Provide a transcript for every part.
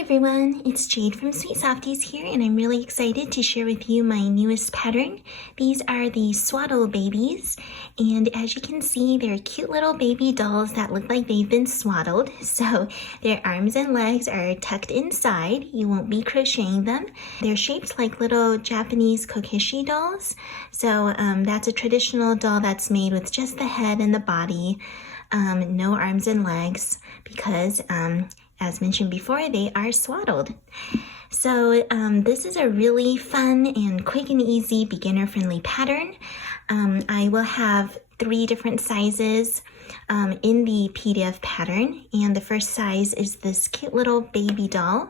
everyone, it's Jade from Sweet Softies here, and I'm really excited to share with you my newest pattern. These are the Swaddle Babies, and as you can see, they're cute little baby dolls that look like they've been swaddled. So their arms and legs are tucked inside. You won't be crocheting them. They're shaped like little Japanese kokeshi dolls. So that's a traditional doll that's made with just the head and the body, no arms and legs, because as mentioned before, they are swaddled. So this is a really fun and quick and easy beginner-friendly pattern. I will have 3 different sizes in the PDF pattern, and the first size is this cute little baby doll.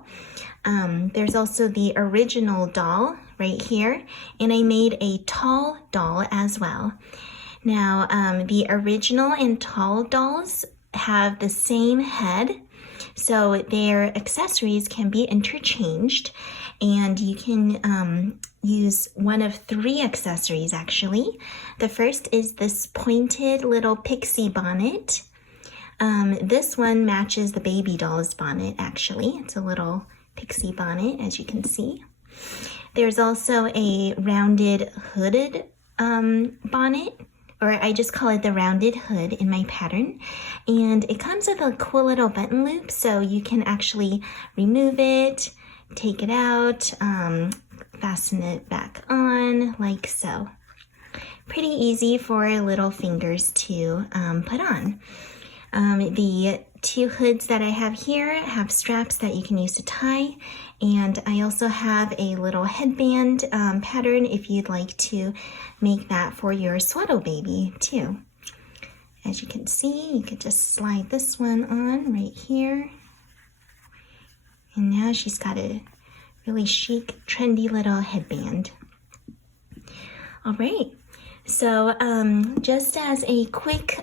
There's also the original doll right here, and I made a tall doll as well. Now, the original and tall dolls have the same head, so their accessories can be interchanged, and you can use one of 3 accessories actually. The first is this pointed little pixie bonnet. This one matches the baby doll's bonnet actually. It's a little pixie bonnet, as you can see. There's also a rounded hooded bonnet, or I just call it the rounded hood in my pattern. And it comes with a cool little button loop, so you can actually remove it, take it out, fasten it back on, like so. Pretty easy for little fingers to put on. The 2 hoods that I have here have straps that you can use to tie, and I also have a little headband pattern if you'd like to make that for your swaddle baby too. As you can see, you could just slide this one on right here, and now she's got a really chic, trendy little headband. All right, so just as a quick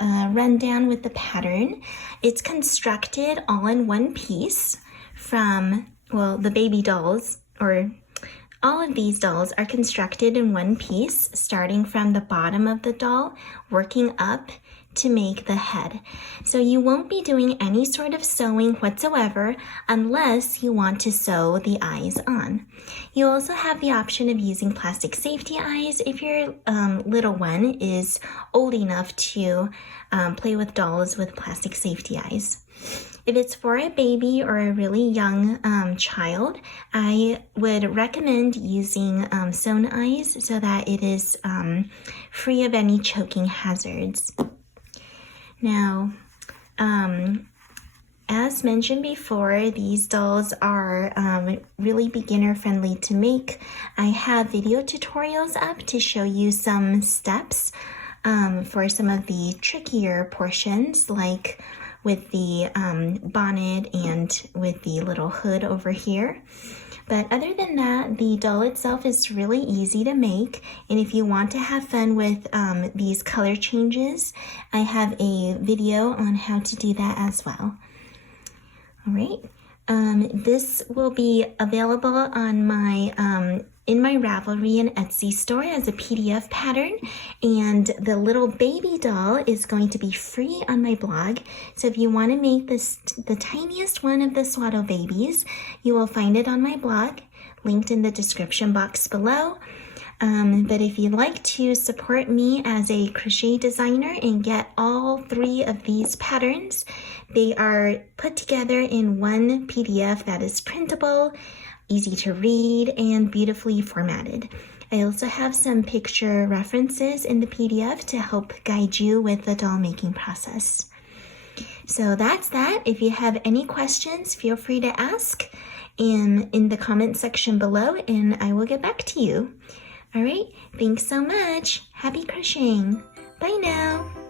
rundown with the pattern, it's constructed all in one piece from, well, the baby dolls, or all of these dolls are constructed in one piece, starting from the bottom of the doll, working up to make the head. So you won't be doing any sort of sewing whatsoever unless you want to sew the eyes on. You also have the option of using plastic safety eyes if your little one is old enough to play with dolls with plastic safety eyes. If it's for a baby or a really young child, I would recommend using sewn eyes so that it is free of any choking hazards. Now, as mentioned before, these dolls are really beginner friendly to make. I have video tutorials up to show you some steps for some of the trickier portions, like with the bonnet and with the little hood over here. But other than that, the doll itself is really easy to make, and if you want to have fun with these color changes, I have a video on how to do that as well. All right, this will be available on my in my Ravelry and Etsy store as a PDF pattern, and the little baby doll is going to be free on my blog. So if you want to make this the tiniest one of the Swaddle Babies, you will find it on my blog, linked in the description box below. But if you'd like to support me as a crochet designer and get all 3 of these patterns, they are put together in one PDF that is printable, easy to read, and beautifully formatted. I also have some picture references in the PDF to help guide you with the doll making process. So that's that. If you have any questions, feel free to ask in the comment section below, and I will get back to you. All right, thanks so much. Happy crocheting. Bye now.